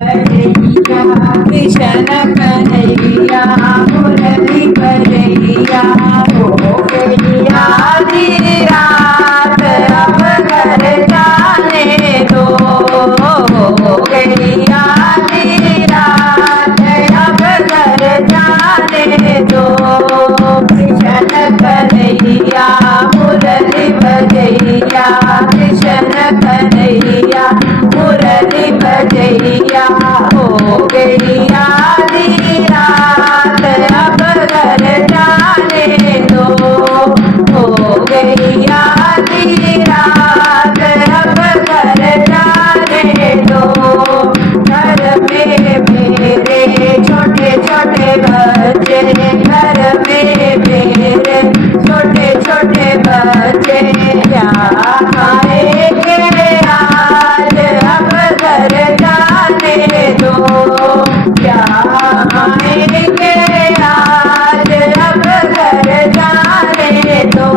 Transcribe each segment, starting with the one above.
कन्हैया कृष्ण कन्हैया मुरली कन्हैया हो गई आधी रात अब घर जाने दो हो गई आधी रात अब घर जाने दो कृष्ण कन्हैया मुरली बजैया कृष्ण कन्हैया मुरली बजैया हो गई आधी रात अब घर जाने दो हो गई आधी रात अब घर जाने दो घर में मेरे छोटे छोटे बच्चे घर में मेरे छोटे छोटे बच्चे क्या खाएंगे आज अब घर जाने दो क्या खाएंगे आज अब घर जाने दो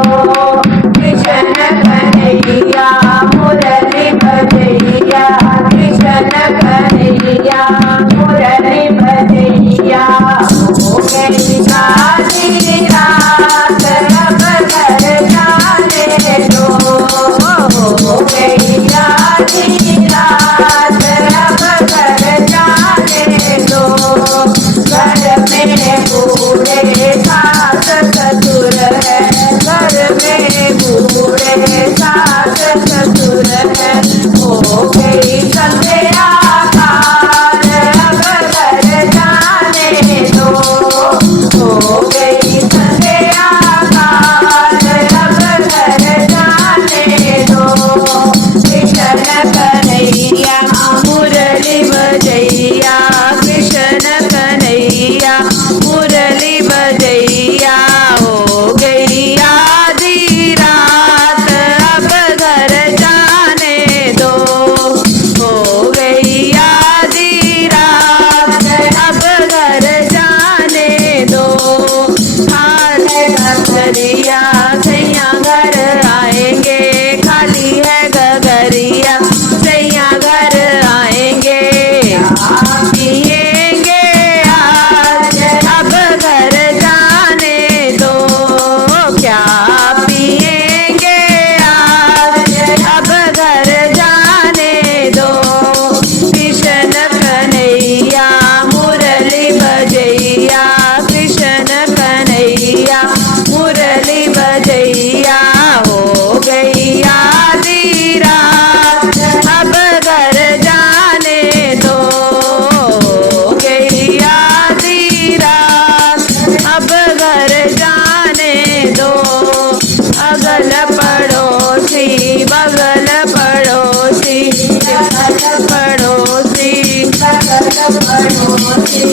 कृष्ण कन्हैया मुरली बजैया कृष्ण कन्हैया मुरली बजैया हो गई आधी रात अब घर जाने दो हो गई आधी रात अब घर जाने दो घर में बूढ़े सास ससुर है घर में बूढ़े सास ससुर है हो गई संध्या काल अब घर जाने दो हो गई संध्या काल अब घर जाने दो कृष्ण कन्हैया मुरली बजैया कृष्ण कन्हैया मुरली बजैया हो गई आधी रात अब घर जाने दो हो गई आधी रात अब घर जाने दो हाल गगरिया सैया घर आएंगे खाली है गगरिया सैया घर आएंगे पिएंगे आज अब घर जाने दो क्या पिएंगे आज अब घर जाने दो कृष्ण कन्हैया मुरली बजैया कृष्ण कन्हैया मुरली बजैया हो गई आधी रात अब घर जाने दो हो गई आधी रात अब घर जाने दो अगल पड़ोसी बगल पड़ोसी बगल पड़ोसी बगल पड़ोसी